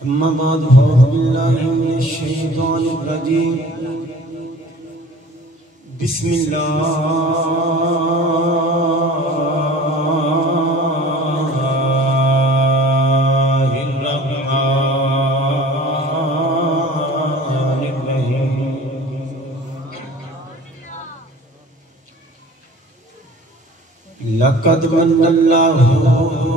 أما بعد فأعوذ بالله من الشيطان الرجيم بسم الله الرحمن الرحيم لقد من الله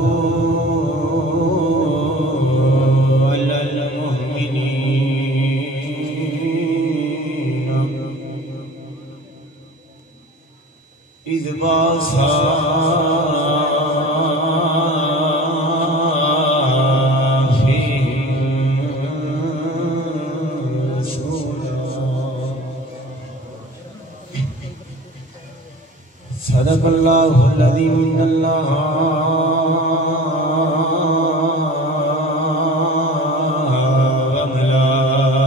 إذ باسا فيهم رسولا صدق الله الذي من الله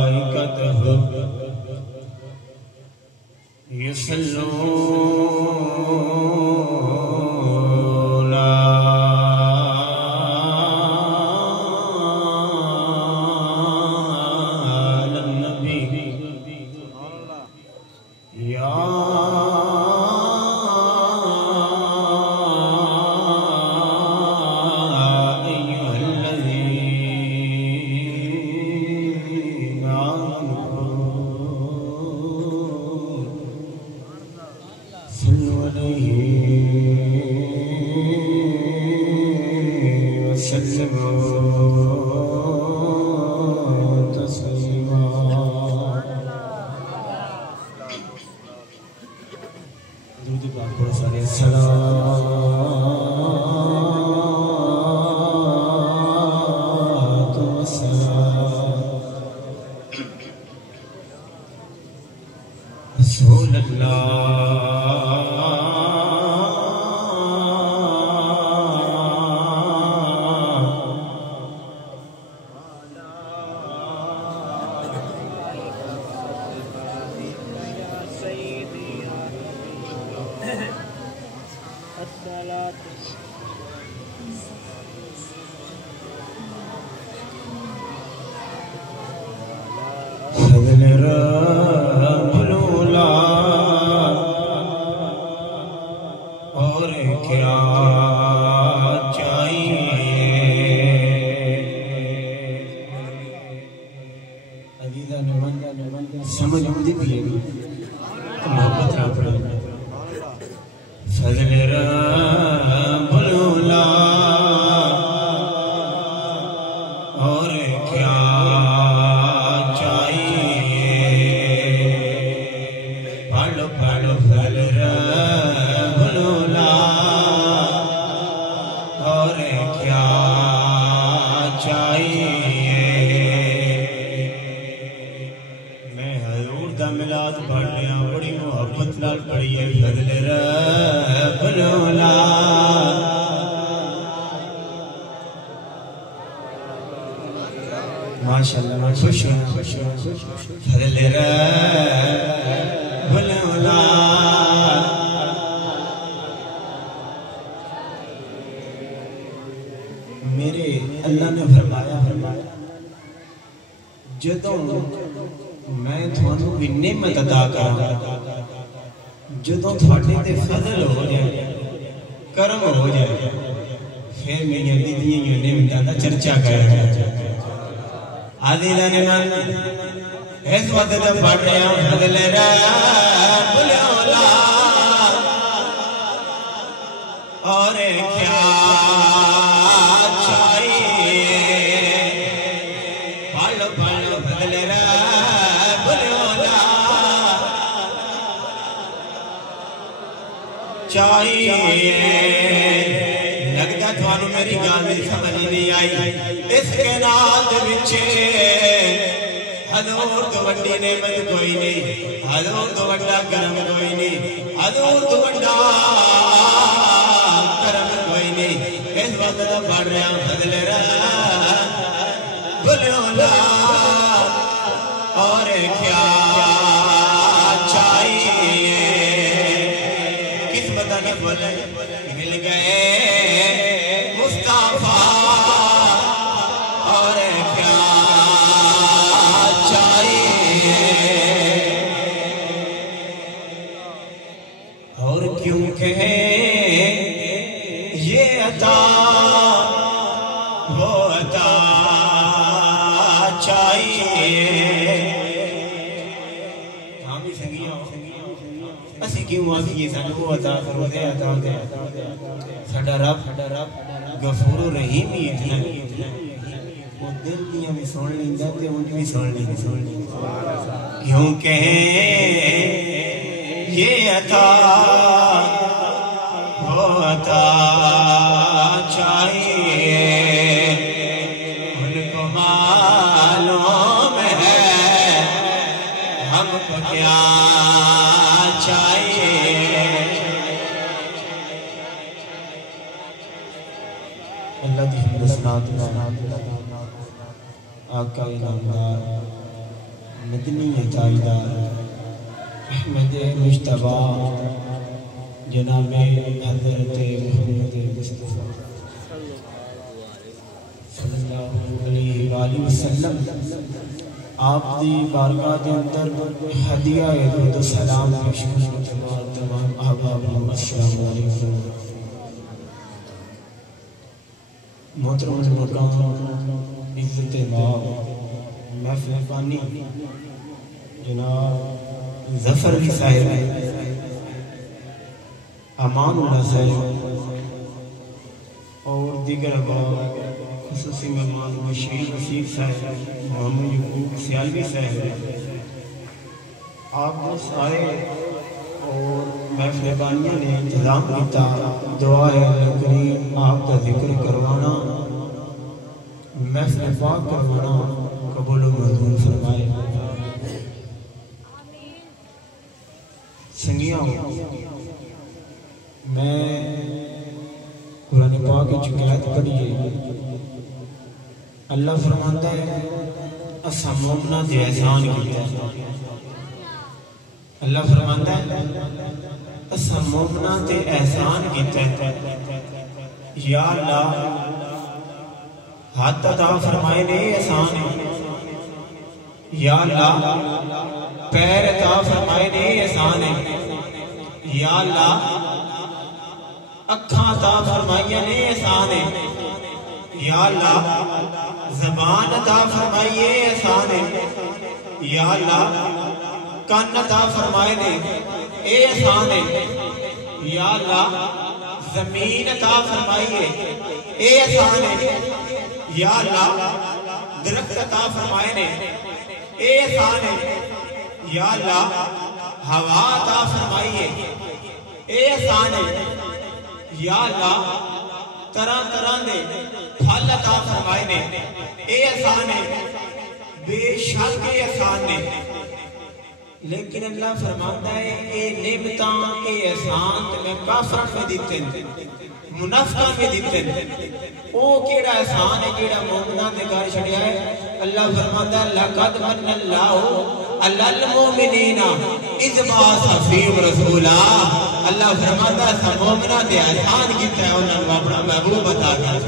وملائكته يصلون رسول سمجھ آتی بھی ہے محبت رہا پڑا فضل رب العلا اور کیا چاہیے پڑھو پڑھو فضل رب العلا اور کیا چاہیے ملاد پڑھ لیا بڑی محبت نال پڑھی ہے فضل رب العلا ماشاءاللہ خوش ہوں فضل رب العلا میرے اللہ نے فرمایا جدوں میں تھوانوں بھی نعمت عطا کرا جدوں تھوڑے تے فضل ہو جائے کرم ہو جائے پھر میری دیدیاں یہ نعمتاں دا چرچا کرے عادلہ نے من اس وقت دا پڑھ رہا فضل رب العلا اور کیا چاہیے لگتا تھوانو میری گالی سمجھ نہیں آئی اس کے نات بچے حضور تو وڈی نعمت کوئی نہیں حضور تو وڈا کرم کوئی نہیں حضور تو وڈا کرم کوئی نہیں اس وقت تو پڑھ رہا ہوں فضل رب العلا اور کیا مل گئے مصطفیٰ وہ عطا چاہیے ہاں بھی سنگیاں اسی کیوں آگئے سانو وہ عطا کرو دے عطا دے ساڈا رب غفور و رحیم ہی اتنا وہ دل دیاں بھی سن لیندا تے اونج بھی سن لیندا کیونکہ یہ عطا وہ عطا چاہیے ان کو معلوم ہے ہم کو کیا چاہیے اللہ دی حمد و ثنا آقا انعامدار مدنی تاجدار احمد مجتبی جناب حضرت محمد مصطفیٰ صلی اللہ علیہ وآلہ وسلم آپ دی بارگاہ دے اندر ہدیہ درود و سلام پیش کرنے کے بعد تمام احباب السلام علیکم محترم مقام عزت مآب محفل فانی جناب ظفر علی صاحب امان اللہ صاحب اور دیگر احباب خصوصی مہمان بشیر رفیق صاحب محمد یعقوب سیالوی صاحب آپ بس آئے اور محفل بانیہ نے انتظام کیتا دعا ہے اللہ کریم آپ کا ذکر کروانا محفل پاک کروانا قبول و منظور فرمائے سنگیاں میں قرآن پاک کی چکایت پڑھیے اللہ فرماتا ہے اسا مومنہ دے احسان کیتا اللہ فرماتا ہے اسا مومنہ دے احسان کیتا یا اللہ ہاتھ عطا فرمائے نے احسان ہے یا اللہ پیر عطا فرمائے نے احسان ہے یا اللہ اکھاں عطا فرمائے نے احسان ہے یا اللہ زبان عطا فرمائے احسان ہے یا اللہ کان عطا فرمائے نے احسان ہے یا اللہ زمین عطا فرمائے احسان ہے یا اللہ درخت عطا فرمائے نے احسان ہے یا اللہ ہوا عطا فرمائے احسان ہے یا اللہ طرح طرح دے پھل عطا فرمائے نے احسان ہے بے شک احسان نے لیکن اللہ فرماتا ہے اے نعمتاں اے احسان تے میں کافراں میں دیتے منافقاں میں دیتے او کیڑا احسان ہے کیڑا مومناں دے گھر چھڑیا ہے اللہ فرماتا ہے لقد من اللہ علی المؤمنین اذ بعث فیہم رسولا اللہ فرماتا ہے سب مومناں دے احسان کیتا ہے انہاں نوں اپنا محبوب عطا کر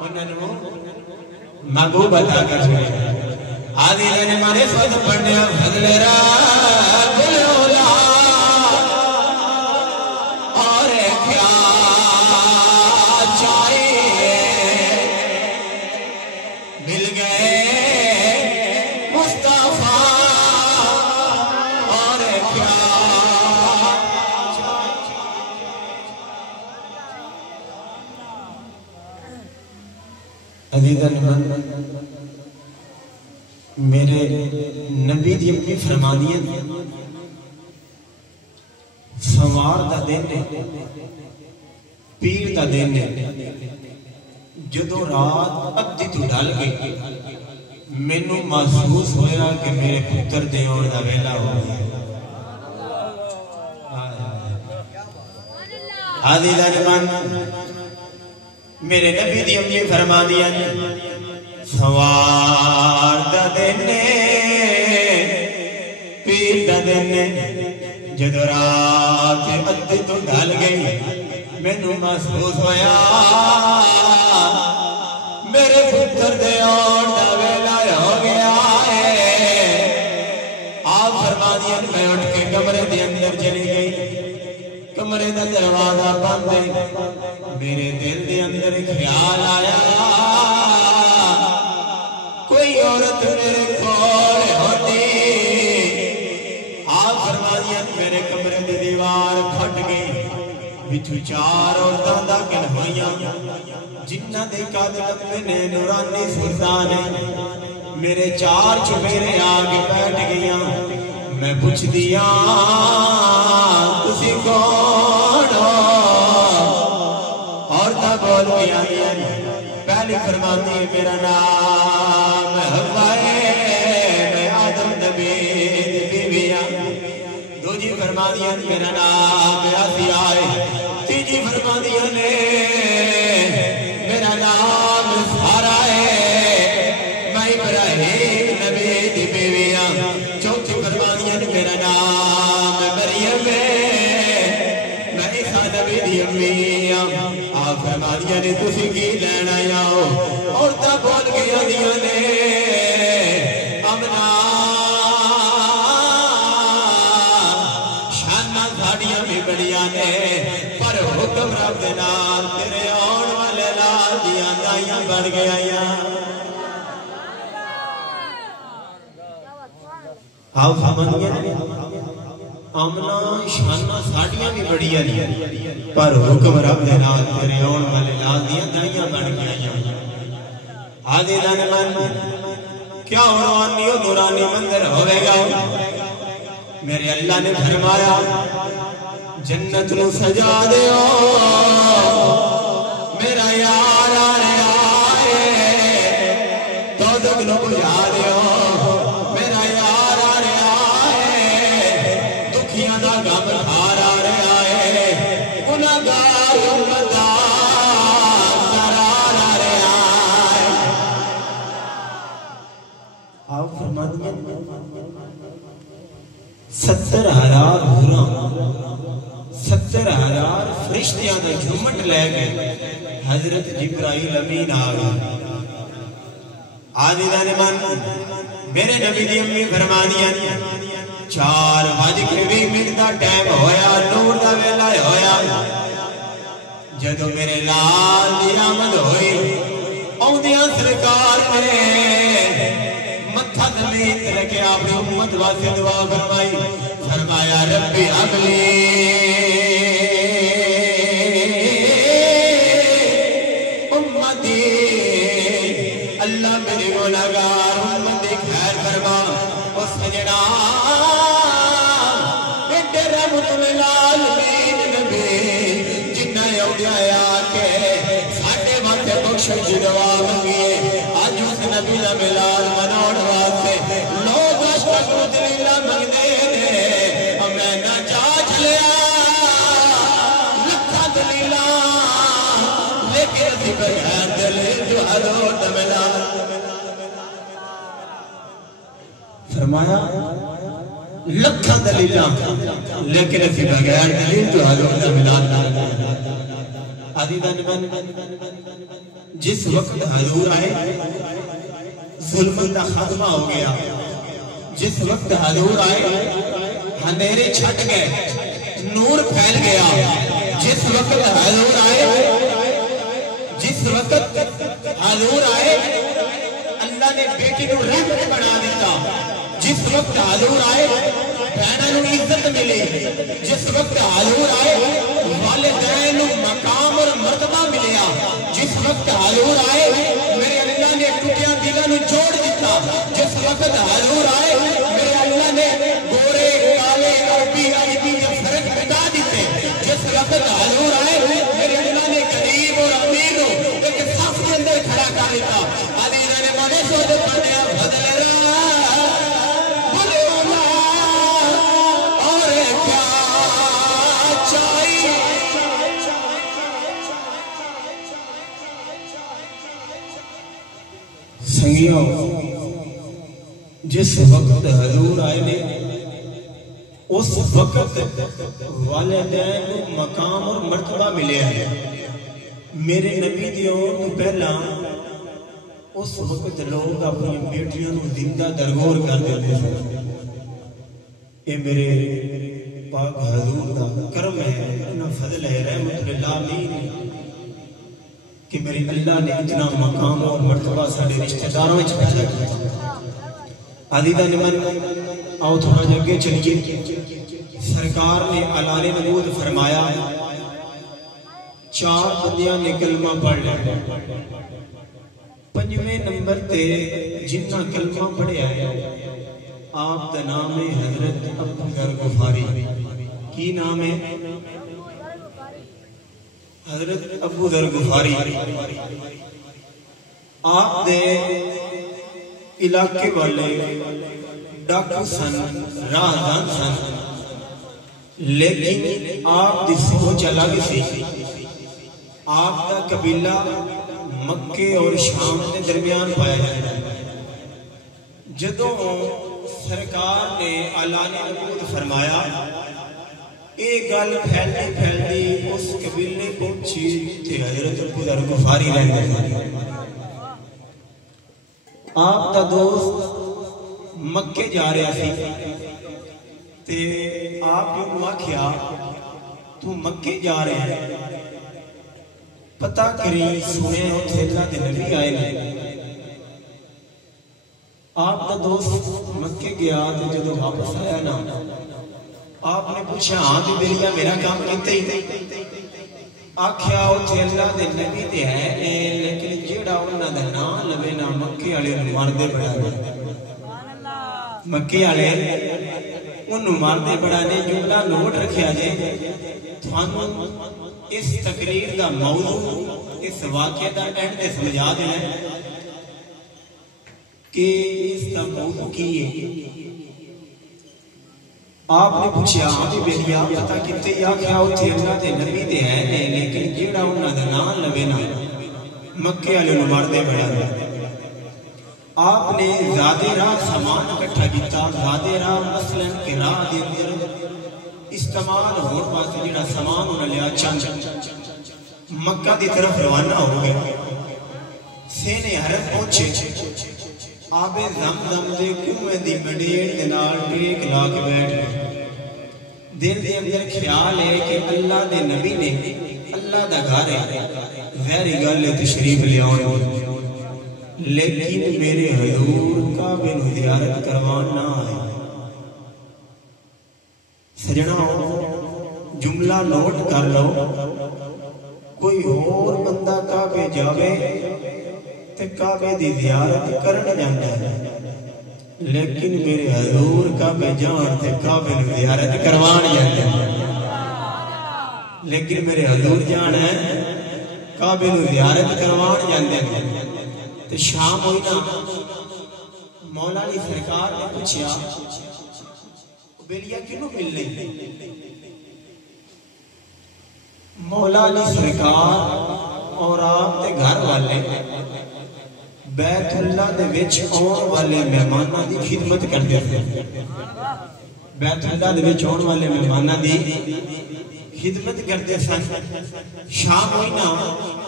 انہاں نوں محبوب عطا کر آدھی لینے مانے سوچ پڑھنے فضل رب العلا اور کیا چاہیے مل گئے مصطفیٰ اور کیا عزیزاً من میرے نبی دی اپنی فرمانیت سوار دا دن نے پیر دا دن نے جدو رات ادھی تو ڈال گئی میں نو محسوس ہویا کہ میرے پتر دے اور دا ویلا ہو گیا عزیزاً من میرے نبی دی اپنی فرمانیت سوار دا دینے پیر دا دینے جدو رات ادھی تو ڈال گئی میں نو محسوس ہویا میرے پتر دے اور دا ویلا ہو گیا ہے آپ فرمانیاں میں اٹھ کے کمرے دے اندر چلی گئی کمرے دا دروازہ بند ہے میرے دل دے اندر خیال آیا کوئی عورت میرے کول ہوتی آپ فرمایا میرے کمرے دی دیوار پھٹ گئی وچوں 4 عورتاں دا گن ہوئیاں جنہ دے قد لمبے نے نورانی سلطان نے میرے 4 چمیرے آگے بیٹھ گئیاں میں پوچھ دیا تسی کون ہو عورتاں بول گیا پہلی فرماتی ہے میرا نام حوا ہے میں آدم نبی دی بیویاں دوجی فرماتی ہے میرا نام آسیہ ہے تیجی فرماتی ہے میرا نام سارا ہے میں ابراہیم نبی دی بیویاں چوتھی فرماتی ہے میرا نام مریم ہے میں عیسیٰ نبی دی امیاں آپ فرماتی ہے تسی کی لینا آؤ عورتاں بول گیا دیا نے امنا شانہ ساڑیاں بھی بڑیاں نے پر حکم رب دے نال تیرے آن والے لال دیاں دائیاں بڑھ گیا آپ فرماتی ہے آمنا شانہ ساڑیاں بھی بڑیاں نہیں پر حکم رب دے نال تیرے آن والے لال دیاں دائیاں بڑھ گیا آدھے دن من کیا نورانی و نورانی مندر ہوئے گا میرے اللہ نے فرمایا جنت نو سجا دے میرا یار آئے دوزخ نو بجھا دے میرا یار آئے دکھیاں دا غم کھار آئے گناہگار امتار قرار آئے آپ فرماتے ہیں 70,000 حوراں 70,000 فرشتیاں دے جھومٹ لے گئے حضرت جبرائیل امین آگا آدھی دن من میرے نبی دی امی فرما دیا 4:20 دا ٹائم ہویا نور دا ویلا ہویا جدو میرے لال دی آمد ہوئی اوندیاں سرکار نے متھا زمین لگے اپنی امت واسطے دعا فرمائی فرمایا ربی حبلی امتی اللہ میرے گناہگار امتی خیر فرما اس سجنا بیٹے رحمت للعالمین نبی جنہ اولیاء کے ساڈے واسطے بخشش دی دعا منگیے اج اس نبی دا ملاد مناؤن واسطے لوگ عشق دلیلہ منگدے نے میں نہ چاچ لیا لکھا دلیلہ لیکن اسی بغیر دلیل جو حضور دا ملاد فرمایا لکھا دلیلہ لیکن اسی بغیر دلیل جو حضور دا ملاد عدیدن من جس وقت حضور آئے ظلم کا خاتمہ ہو گیا جس وقت حضور آئے اندھیرے چھٹ گئے نور پھیل گیا جس وقت حضور آئے اللہ نے بیٹی کو رحمت بنا دیتا جس وقت حضور آئے بہنوں کو عزت ملی جس وقت حضور آئے والدین مقام اور مرتبہ ملیا جس وقت حضور آئے میرے اللہ نے ٹوٹیاں دلوں جوڑ دیتا جس وقت حضور آئے میرے اللہ نے گورے کالے عربی عربی کے فرق مٹا دیتے جس وقت حضور آئے میرے اللہ نے غریب اور امیر کو ایک صف کے اندر کھڑا کر دیتا علی نے مانے سو دے پڑھنے بدل رہا سنگیوں جس وقت حضور آئے نے اس وقت والدین مقام اور مرتبہ ملے ہیں میرے نبی دیوں تو پہلا اس وقت لوگ اپنی بیٹیوں کو زندہ درگور کر دیتے ہیں یہ میرے پاک حضور دا کرم ہے انہا فضل ہے رحمت للعالمین کہ میرے اللہ نے اتنا مقام اور مرتبہ سارے رشتہ داروں میں پیدا کیا۔ عزیزہ نمن آؤ تھوڑا جگہ چلیے، سرکار نے اعلان نبوت فرمایا 4 بندیاں نے کلمہ پڑھ لیا، 5ویں نمبر تے جنہ کلمہ پڑھیا ہے آپ دا نام ہے حضرت ابو ذر غفاری۔ کی نام ہے؟ حضرت ابو ذر غفاری۔ آپ دے علاقے والے ڈاکو سن، راہدان سن، لیکن آپ دی سوچ الگ سی۔ آپ دا قبیلہ مکے اور شام کے درمیان پایا جاتا ہے۔ جدوں سرکار نے اعلان نبوت فرمایا، ایک گل پھیلتی پھیلتی اس قبیلے پہنچی تے حضرت ابو ذر غفاری رہندے سن۔ آپ دا دوست مکے جا رہا سی تے آپ نے آکھیا تو مکے جا رہے ہیں، پتہ کری سنے اتھے اللہ دے نبی آئے نے۔ آپ دا دوست مکے گیا تو جدو واپس آیا نا، آپ نے پوچھا ہاں تو بلیا میرا کام کیتے ہی آکھیا اتھے اللہ دے نبی تے ہے، لیکن جیڑا انہاں دا نام لوے نا مکے والے مردے بڑا نے، مکے والے انہوں مردے بڑا نے۔ جملہ نوٹ رکھیا جے، تھانوں اس تقریر دا موضوع اس واقعہ دا اینڈ تے سمجھا دینا کہ اس دا موضوع کی ہے۔ آپ نے پوچھا ہاں بھی بلیا پتہ کتے یا کیا اتھے اللہ دے نبی دے ہیں، لیکن جیڑا انہاں دا نام لوے نا مکے والے نوں مردے بڑا نے۔ آپ نے زیادہ راہ سامان اکٹھا کیتا، زیادہ راہ مثلاً کہ راہ دے اندر استعمال ہون واسطے جڑا سامان انہاں لیا چند مکہ دی طرف روانہ ہو گئے۔ سینے حرم پہنچے، آب زمزم دے کنویں دی منڈیڑ دے نال ٹیک لا کے بیٹھ گئے۔ دل دے اندر خیال ہے کہ اللہ دے نبی نے اللہ دا گھر ہے، ظاہری گل ہے تشریف لے آؤں، لیکن میرے حضور کعبے نوں زیارت کروان نہ آئے۔ سجنا جملہ نوٹ کر لو، کوئی اور بندہ کعبے جاوے تے کعبے دی زیارت کرن جاندا ہے، لیکن میرے حضور کعبے جان تے کعبے نوں زیارت کروان جاندے ہیں۔ لیکن میرے حضور جان ہے کعبے نوں زیارت کروان جاندے ہیں۔ تے شام ہوئی نا، مولا علی سرکار نے پوچھا بیلیا کیوں ملنے؟ مولا علی سرکار اور آپ دے گھر والے بیت اللہ دے وچ آن والے مہماناں دی خدمت کردے تھے۔ بیت اللہ دے وچ آن والے مہماناں دی خدمت کردے سن۔ شام ہوئی نا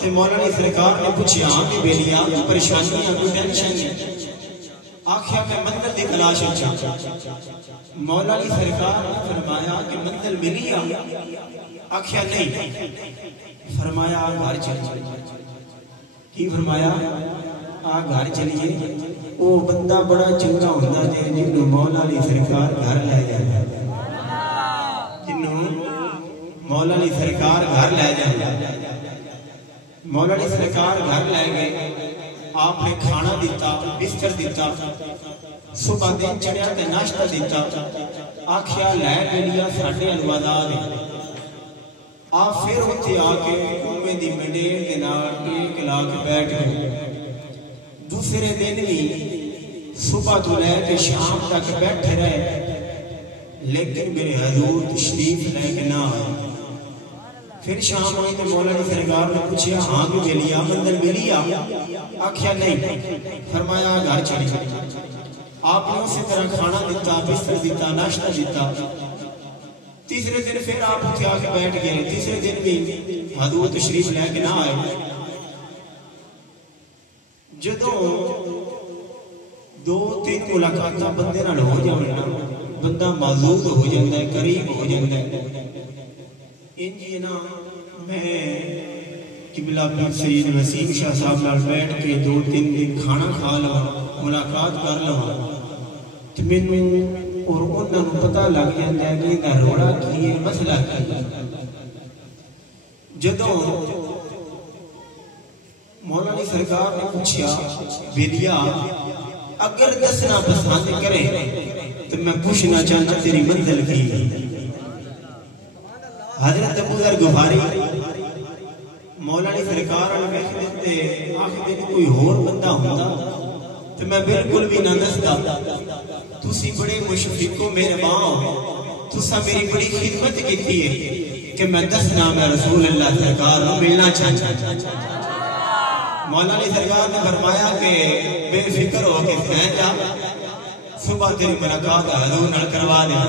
تے مولا علی سرکار نے پوچھا کہ بیلیا پریشانیاں کوئی ٹینشن نہیں؟ آخیا میں منزل دی تلاش اچھا۔ مولا علی سرکار نے فرمایا کہ منزل ملی آ؟ آخیا نہیں۔ فرمایا گھر چلیے۔ کی فرمایا؟ گھر چلیے۔ وہ بندہ بڑا چنگا ہوتا ہے جنہوں مولا علی سرکار گھر لے جائے، جنہوں مولا علی سرکار گھر لے جائے۔ مولا علی سرکار گھر لے گئے، آپ نے کھانا دیتا، بستر دیتا، صبح دن چڑھیا تے ناشتہ دیتا۔ آکھیا لے گلیا ساڈے الوادہ دے۔ آپ پھر ہوتے آکے کنویں دی منڈیڑ دے نال ٹیک لا کے بیٹھ گئے۔ دوسرے دن بھی صبح تو لے کے شام تک بیٹھے رہے، لیکن میرے حضور تشریف لے کے نہ آئے۔ پھر شام ہوئی تو مولا علی سرکار نے پوچھا ہاں بھی ملیا منزل ملی آ؟ آکھیا نہیں۔ فرمایا گھر چلی۔ آپ نے اسی طرح کھانا دیتا، بستر دیتا، ناشتہ دیتا۔ تیسرے دن پھر آپ اتھے آ کے بیٹھ گئے۔ تیسرے دن بھی حضور تشریف لے کے نہ آئے۔ جدوں 2-3 ملاقاتاں بندے نال ہو جانا، بندہ معذور ہو جاتا ہے، قریب ہو جاتا ہے۔ انجی نا میں قبلہ پیر سید وسیم شاہ صاحب نال بیٹھ کے 2-3 دن کھانا کھا لو ملاقات کر لو تو مینوں اور انہاں نوں پتہ لگ جاندا ہے کہ دا روڑا کی ہے مسئلہ کی ہے جدوں مولا علی سرکار نے پوچھا بیدیا اگر دسنا پسند کرے تو میں پوچھنا چاہتا تیری منزل کی حضرت ابو ذر غفاری مولا علی سرکار نے کہتے آخر کوئی اور بندہ ہوتا تو میں بالکل بھی نہ دستا تسی بڑے مشفق و مہربان ہو تسا میری بڑی خدمت کی ہے کہ میں دسنا میں رسول اللہ سرکار کو ملنا چاہتا مولا علی سرکار نے فرمایا کہ بے فکر ہو کے سہن جا صبح تیری ملاقات حضور نال کروا دے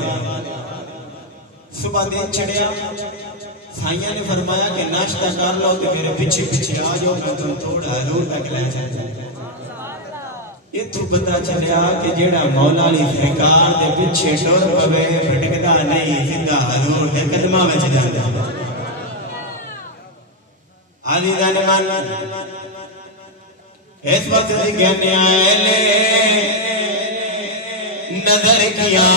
صبح دن چڑھیا سائیاں نے فرمایا کہ ناشتہ کر لو تو میرے پیچھے پیچھے آ جاؤ میں تم توڑ حضور تک لے جاتا یہ تو پتہ چلیا کہ جیڑا مولا علی سرکار دے پیچھے ٹر پوے پھٹکدا نہیں زندہ حضور دے قدماں وچ جاندا علی دا نمان اس وقت دی کہنے آئے لے نظر کیا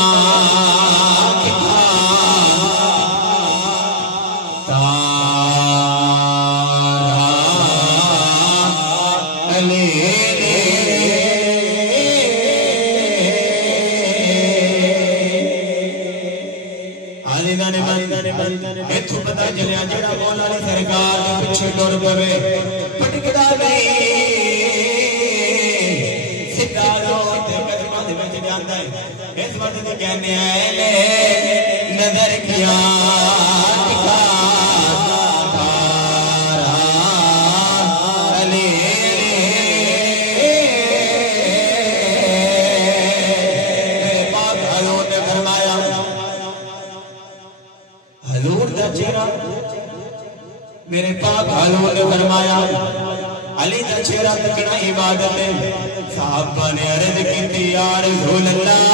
کہنے آئے لے نظر کیا میرے پاک حضور نے فرمایا علی دا چہرہ تکنا عبادت ہے صحابہ نے عرض کی یا رسول اللہ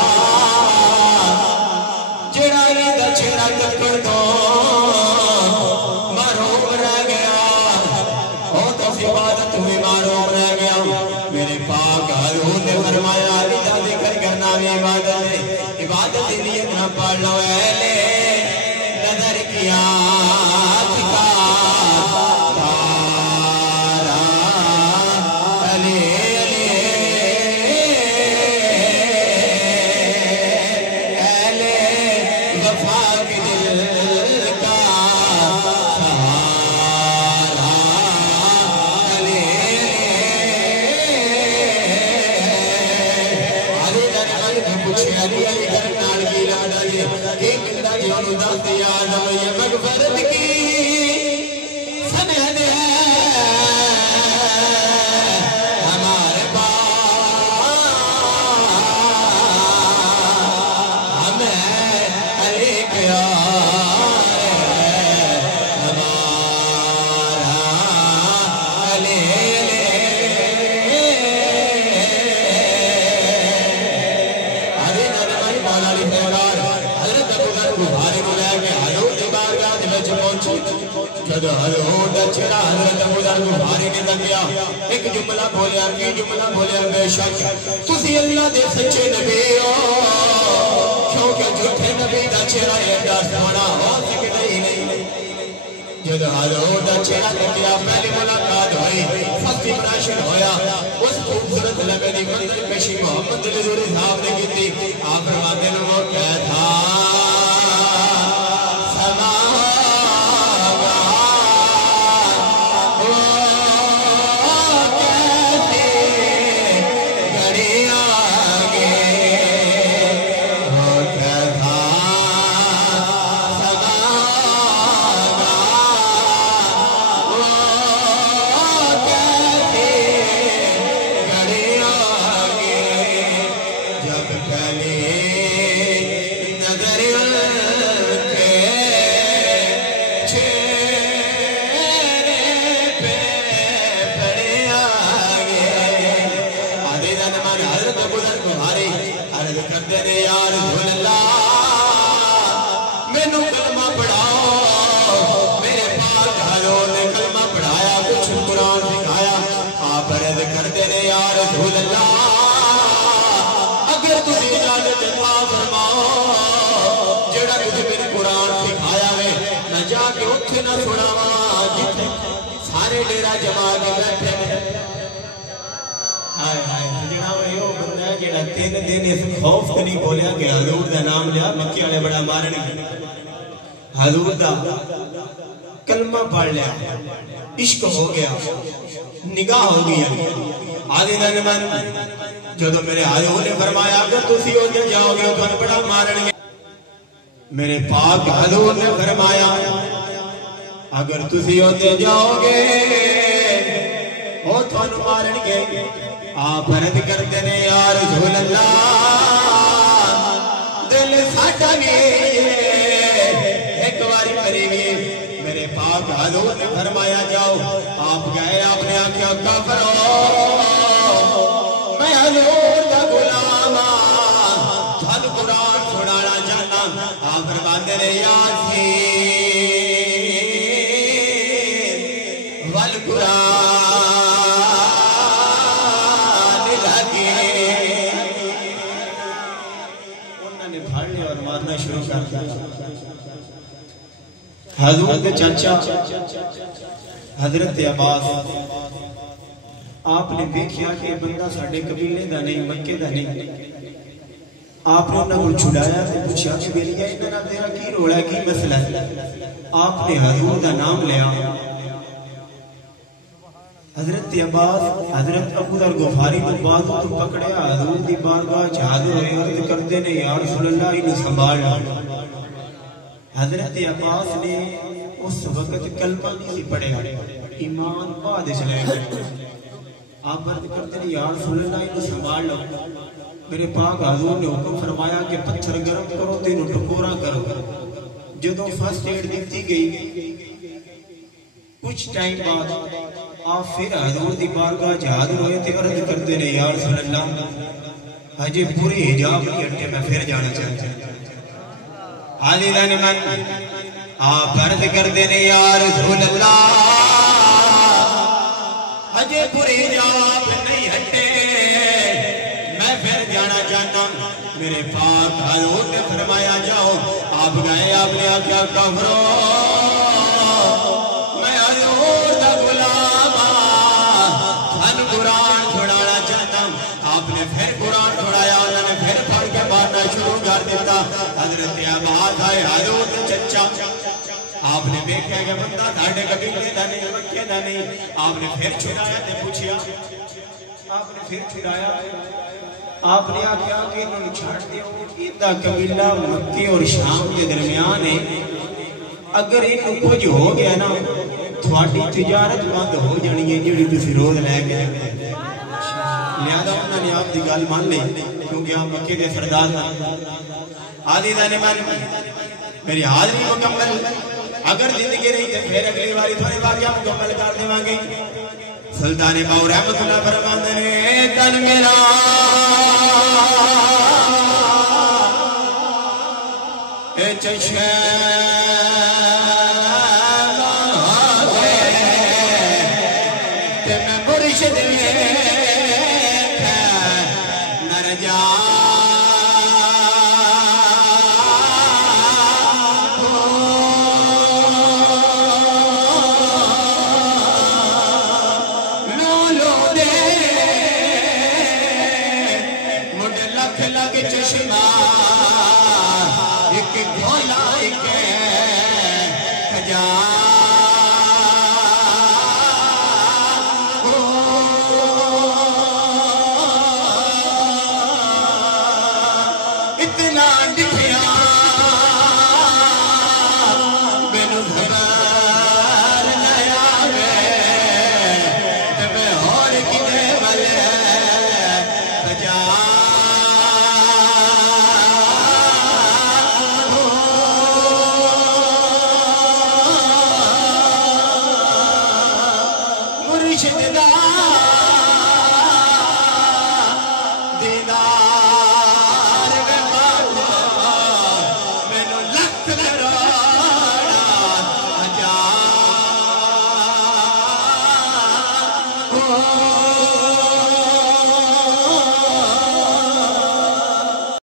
جڑا علی دا چہرہ تکڑ دو محروم رہ گیا او تو عبادت ہوئی محروم رہ گیا میرے پاک حضور نے فرمایا علی دا ذکر کرنا بھی عبادت ہے عبادت نیت نہ پڑھ لو اہلے نظر کیا ایک جملہ بولیا کی جملہ بولیا بے شک تسی اللہ دے سچے نبی ہو کیونکہ جھوٹے نبی دا چہرہ ایڈا سونا ہو سکتا ہی نہیں جد حضور دا چہرہ دیکھیا پہلی ملاقات ہوئی فصل مناشر ہویا اس خوبصورت لبے دی منظر پیشی محمد لذوری صاحب نے کی تھی آپ فرماتے نے وہ کہتا نہ سناوا جتھے سارے ڈیرا جما کے بیٹھے ہائے ہائے جڑا وہ بندہ ہے جڑا 3 دن اس خوف تے نہیں بولیا کہ حضور دا نام لیا مکے والے بڑا مارن گے حضور دا کلمہ پڑھ لیا عشق ہو گیا نگاہ ہو گیا آدھے دن من جدو میرے حضور نے فرمایا اگر تسی ادھر جاؤ گے تو بڑا مارن گے میرے پاک حضور نے فرمایا اگر تسی ادھر جاؤ گے وہ تھانو مارن گے آپ عرض کرتے نے یا رسول اللہ دل ساٹا گے ایک باری میری گے میرے پاک حضور نے فرمایا جاؤ آپ گئے آپ نے آکھیا کافرو میں حضور دا غلام تھانو قرآن سنانا چاہنا آپ فرماندے نے یاسین والقرآن لگے انہوں نے پھاڑ لیا اور مارنا شروع کر دیا حضور کے چچا حضرت عباس آپ نے دیکھیا کہ بندہ ساڑھے قبیلے دا نہیں مکے دا نہیں آپ نے انہوں کو چھڑایا تو پوچھا کہ بیلیا انہوں تیرا کی روڑا کی مسئلہ ہے آپ نے حضور دا نام لیا حضرت عباس حضرت ابو ذر غفاری تو باتوں تو پکڑیا حضور دی بارگاہ حاضر ہوئے عرض کرتے نے یا رسول اللہ انہوں سنبھال حضرت عباس نے اس وقت کلمہ نہیں سی پڑھے ایمان بعد چلے گئے آپ عرض کرتے ہیں یا رسول اللہ انہوں سنبھال لو میرے پاک حضور نے حکم فرمایا کہ پتھر گرم کرو تینوں ٹکورا کرو جدوں فرسٹ ایڈ دیتی گئی کچھ ٹائم بعد آپ پھر حضور دی بارگاہ حاضر ہوئے تھے عرض کرتے ہیں یا رسول اللہ حجی پوری حجاب کی ہٹے میں پھر جانا چاہتا ہوں عالیدان من آپ عرض کرتے ہیں یا رسول اللہ حجی پوری حجاب نہیں ہٹے میں پھر جانا چاہتا ہوں میرے پاک حضور نے فرمایا جاؤ آپ گئے آپ نے آکھیا کافرو میں حضور دا غلام تھانو قرآن چھڑانا چاہتا ہوں آپ نے پھر قرآن چھڑایا انہوں نے پھر پڑھ کے مارنا شروع کر دیتا حضرت عباس آئے حضور نے چچا آپ نے دیکھا کہ بندہ ساڑھے قبیلے دا نہیں مکے دا نہیں آپ نے پھر چھڑایا نے پوچھیا آپ نے پھر چھڑایا آپ نے آکھیا کہ انہوں نے چھاڑ دیا اتنا قبیلہ مکے اور شام کے درمیان ہے اگر انہوں کچھ ہو گیا نا تھوڑی تجارت بند ہو جانی ہے جڑی تسی روز لے گئے لہذا انہوں نے آپ دی گل مان لیں کیونکہ آپ مکے دے سردار تھا آدھی دانے مان میری حاضری مکمل اگر زندگی رہی تو پھر اگلی باری تھوڑی واقعہ مکمل کر دے مانگی سلطان باو رحمت اللہ فرماندے نے تن میرا اے چشمہ تے میں مرشد میں نر جا Oh